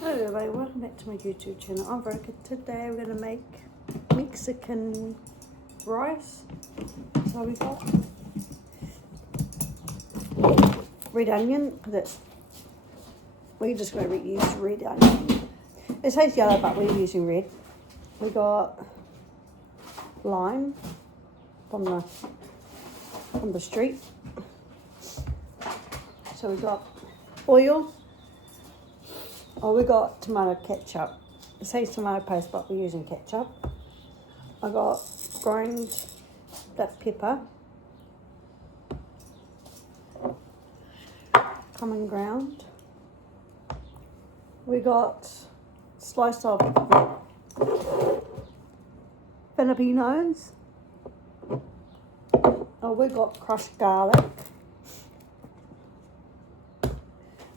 Hello everybody, welcome back to my YouTube channel. I'm Veronica. Today we're going to make Mexican rice. So we got red onion, we're just going to use red onion. It says yellow but we're using red. We got lime from the street. So we got oil. Oh, we got tomato ketchup. It says tomato paste, but we're using ketchup. I got ground black pepper, common ground. We got slice of Filipinos. Oh, we got crushed garlic.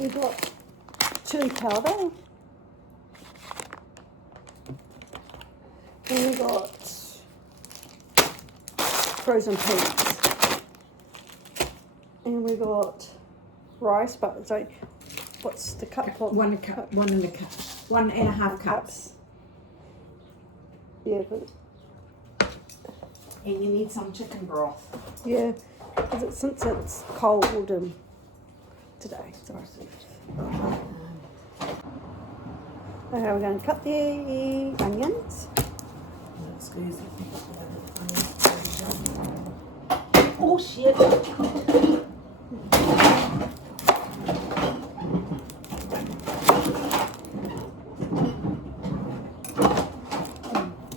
We got chili powder, and we got frozen peas, and we got rice, but sorry, what's the cup? One and a half cups. Yeah, but And you need some chicken broth. yeah, since it's cold today. Sorry. Okay, we're going to cut the onions. Excuse me. Oh shit!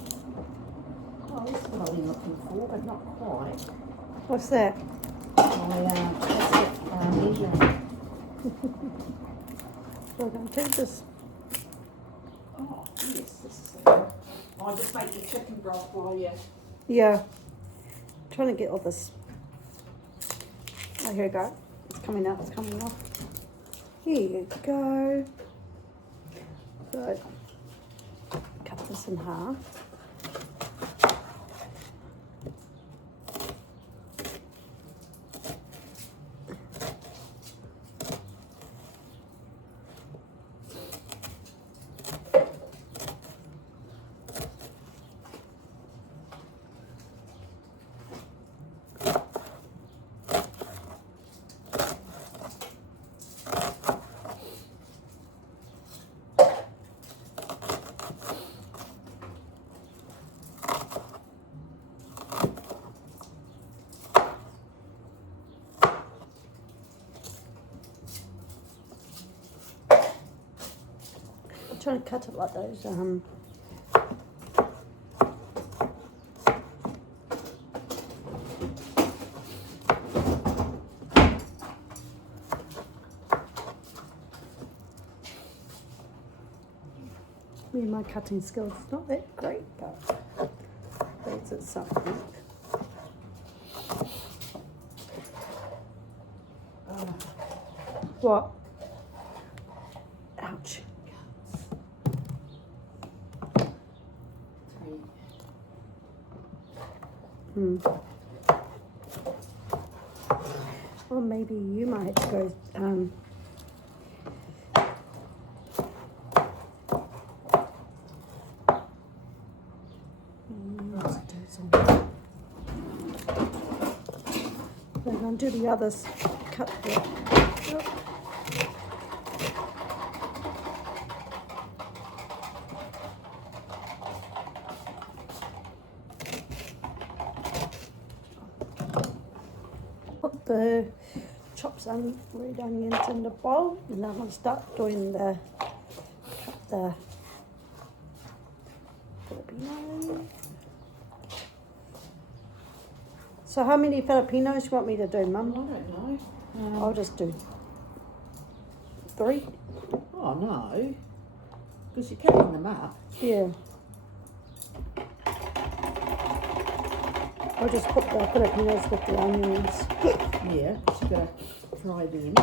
Oh, this is what I've been looking for, but not quite. What's that? Measuring. We're going to take this. Oh, yes, this is it. I'll just make the chicken broth while you. Yeah, trying to get all this. Oh, here we go. It's coming out. It's coming off. Here you go. Good. Cut this in half. I'm trying to cut it like those. Me and my cutting skills not that great, but it's something. What? Ouch. Or maybe you might have to go we're going to do the others. Cut the. Put the chops and red onions in the bowl, and then I'm going to start doing the Filipino. So how many Filipinos you want me to do, Mum? I don't know. I'll just do 3. Oh no, because you're cutting them up. Yeah. I'll just put the Filipinos with the onions. Yeah, you've got to fry them,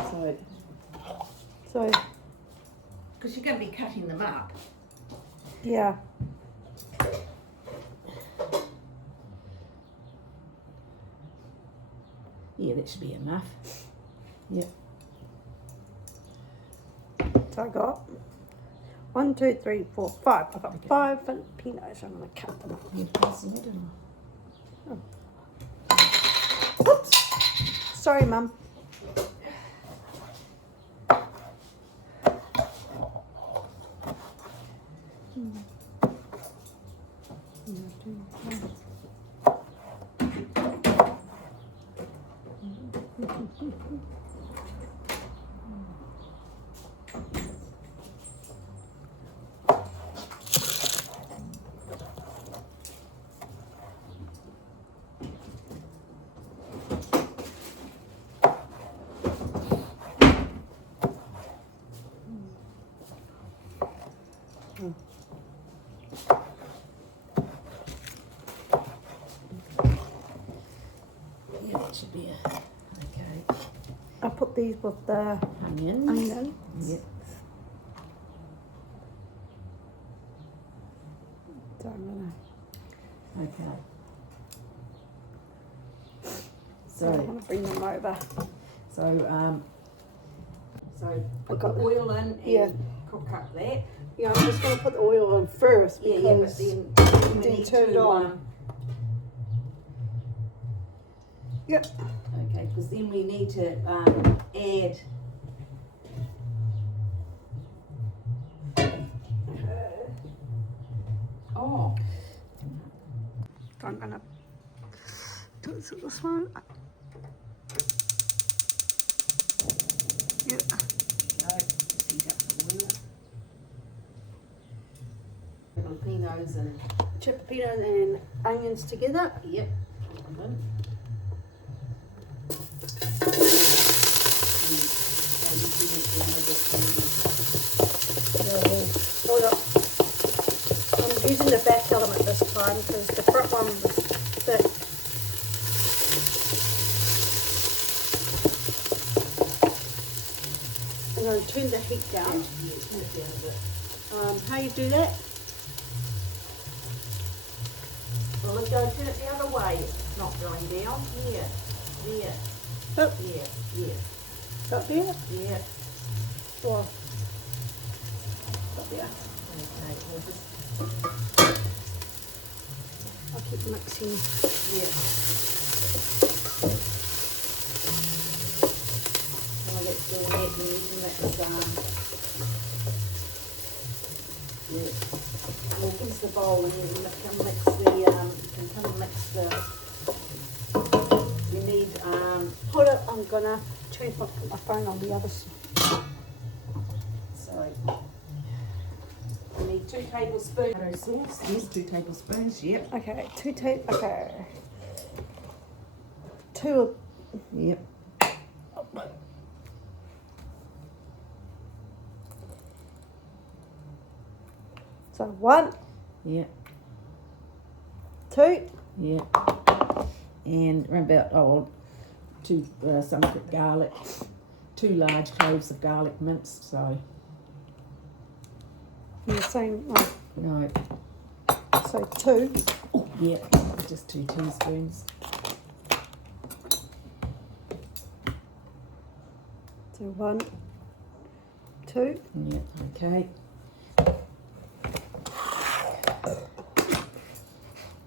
So, because you're going to be cutting them up. yeah. Yeah, that should be enough. Yep. So I got 1, 2, 3, 4, 5. I've got 5 Filipinos. I'm going to cut them up. You're passing it in. Oops. Sorry, Mum. Yeah, that should be it. Okay. I put these with the Onions. onions. Yep. So I'm gonna. Okay. So I'm gonna bring them over. So put got the oil in and yeah. cook up that. Yeah, I'm just gonna put the oil in first Yeah, because but then we didn't need turn it to, on. Yep. okay, because then we need to add. Oh, So I'm gonna do it to this one. Yeah. no, heat up the oil. Jalapenos and Chippinos and onions together. yep. Put them in. Hold up. I'm using the back element this time because the front one was thick. I'm going to turn the heat down. Yeah, turn it down a bit. How you do that? Well, let's go turn it the other way. It's not going down. Here, there, Up, yeah, yeah, up there? yeah. Or up there? Okay, we'll just, I'll keep mixing. yeah. Well, let's do that and you can mix, yeah. Well, give us the bowl and you can mix the, you can come and mix the, you need, Hold it, I'm gonna put my phone on the other side. sorry. We need 2 tablespoons tomato sauce. Yes, 2 tablespoons, yep. Okay, okay. 2 Yep. So 1, Yep. 2, Yep. And around about, some garlic, 2 large cloves of garlic minced, so, and the same one. no, So 2. yep, just 2 teaspoons. So 1, 2. Yep, okay.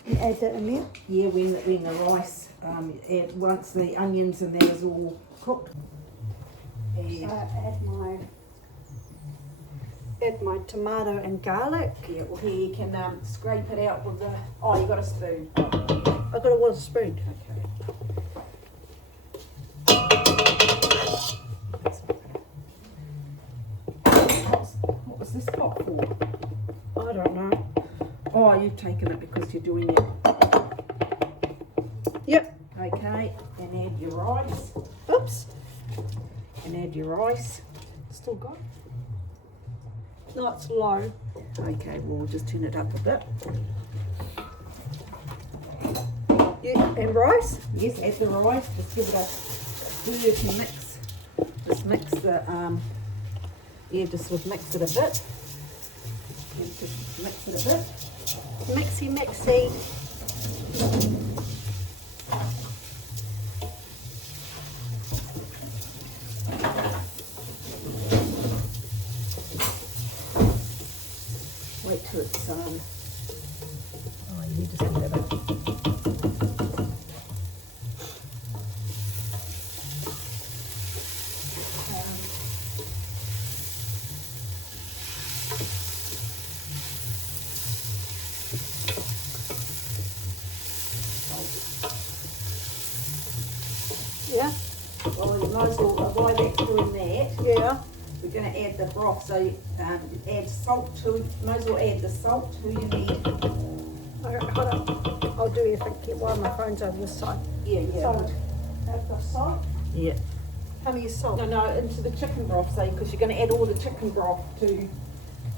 And add that in there. Yeah, when the rice, add, once the onions and that is all cooked. So add my tomato and garlic. Yeah, well here you can scrape it out with the, oh you got a spoon. I've got a wooden spoon. Okay. What was this pot for? I don't know. Oh, you've taken it because you're doing it. Yep. Okay, and add your rice. Oops. And add your rice. Still got. No, it's low. Okay, well we'll just turn it up a bit. Yeah, and rice. Yes, add the rice. Just give it a stir to mix. Just mix the just would mix it a bit. And just mix it a bit. Mixy. wait till it's oh, you just give it a Yeah. well, you might as well, while that's doing that, Yeah. we're going to add the broth. So add salt to, might as well add the salt who you need. Okay, hold on. I'll do you think while my phone's over this side. Yeah, yeah. Salt. Have the salt. Yeah. How many salt? No, into the chicken broth, so because you're going to add all the chicken broth to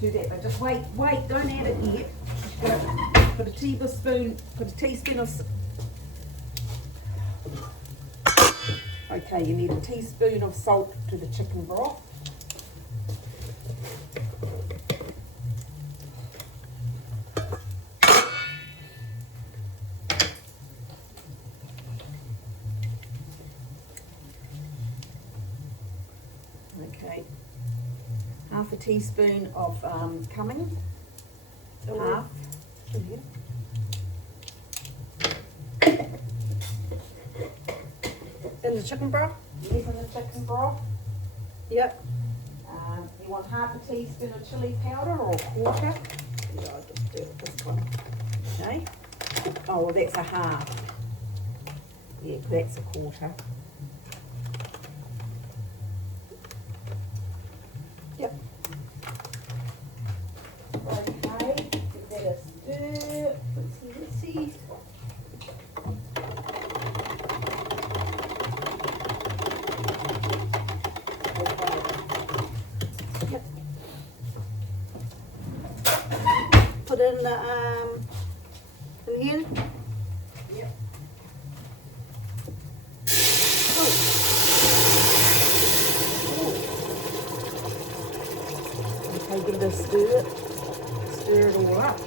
do that. But just wait, don't add it yet. You're going to put a teaspoon of. Okay, you need a teaspoon of salt to the chicken broth. Okay, half a teaspoon of cumin. Half. In the chicken broth? Yes, in the chicken broth. Yep. You want half a teaspoon of chili powder or a quarter? Yeah, I'll just do it this one. Okay. Oh, well, that's a half. Yeah, that's a quarter. Yep. Okay, give that a stir. Let's see. Yep. Put in the in here. Yep. Okay, give it a stir. Stir it all up.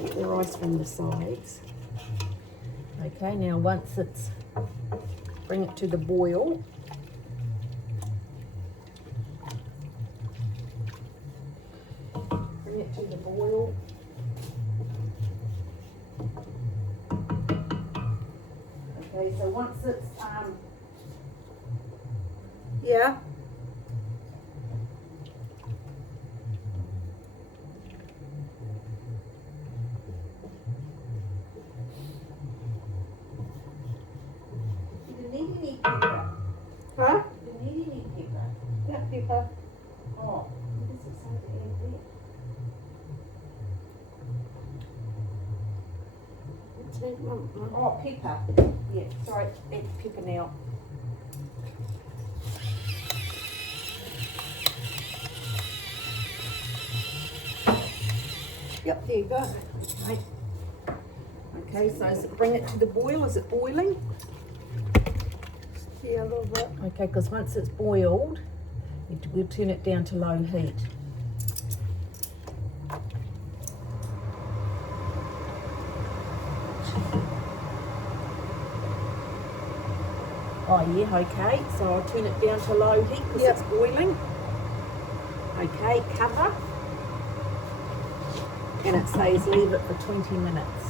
Get the rice from the sides. Okay, now once it's, bring it to the boil. Bring it to the boil. Okay, so once it's Yeah. you didn't need any pepper. Huh? You didn't need any pepper. Yeah, pepper. Oh, this is something to add there. Oh, pepper. Yeah, sorry, add pepper now. Yep, there you go. Okay. Okay, so bring it to the boil. Is it boiling? Yeah, a little bit. Okay, because once it's boiled, we'll turn it down to low heat. Oh yeah, okay, so I'll turn it down to low heat because Yep. it's boiling. Okay, cover. And it says leave it for 20 minutes.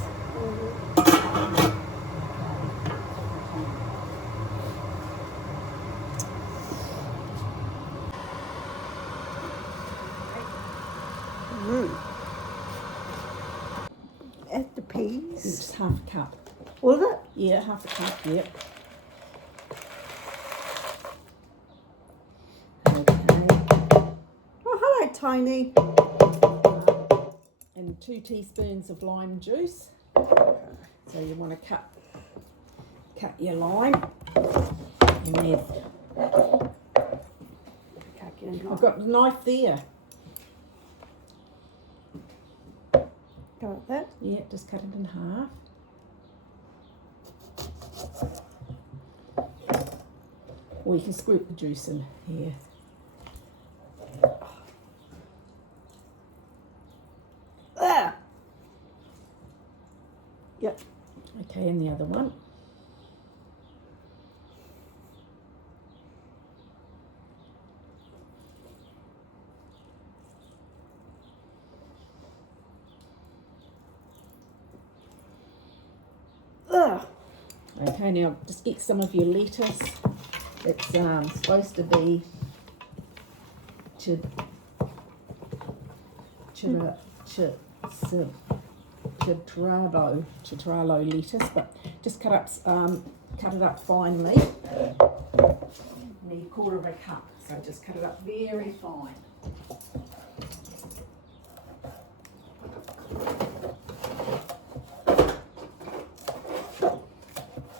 Add the peas. Just half a cup. Was it? Yeah, half a cup, yep. Okay. Oh, hello, Tiny. And 2 teaspoons of lime juice. So you want to cut your lime. And then I've got the knife there. Go like that. Yeah, just cut it in half. Or you can squirt the juice in here. There. Yep. Okay, and the other one. Ugh. Okay, now just get some of your lettuce. It's supposed to be chitralo lettuce, but just cut it up finely. Need 1/4 cup, so just cut it up very fine.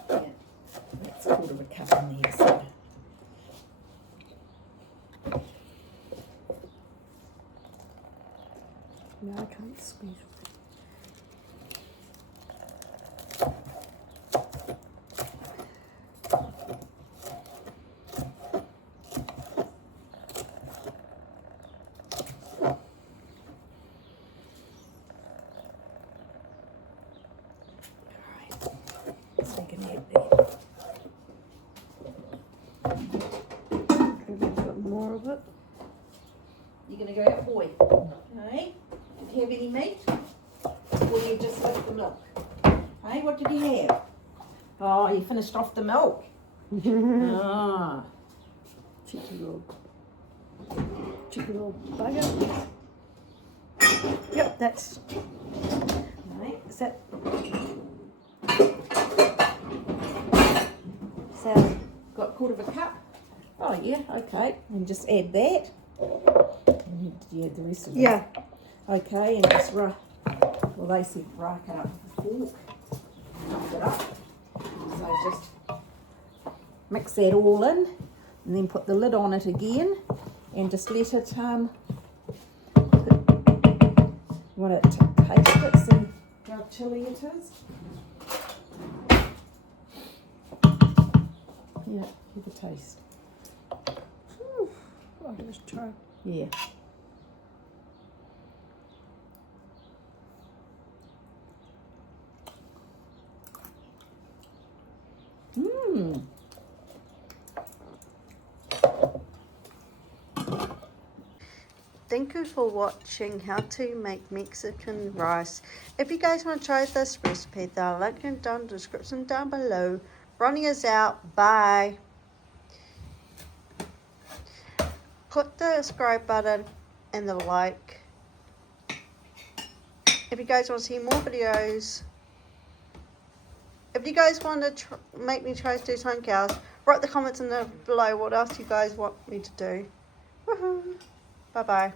Yeah, that's 1/4 cup in there. So. No, I can't squeeze. More of it. You're going to go out, boy. Okay. Did you have any meat? Or you just with the milk? Hey, what did you have? Oh, you finished off the milk. Ah. Cheeky little bugger. Yep, that's. Right. Is that? So. Got 1/4 cup. Oh yeah, okay. And just add that. And you add the rest of it. Yeah. Okay, and just well they said rack it up with a fork. Knock it up. So just mix that all in and then put the lid on it again and just let it you want to taste it, see how chilly it is. Yeah, give a taste. I'll just try. Yeah. Mmm. Thank you for watching how to make Mexican rice. If you guys want to try this recipe, the link in the description down below. Ronnie is out. Bye. Click the subscribe button and the like. If you guys want to see more videos. If you guys want to make me try to do something else, write the comments in the below what else you guys want me to do. Woohoo! Bye bye.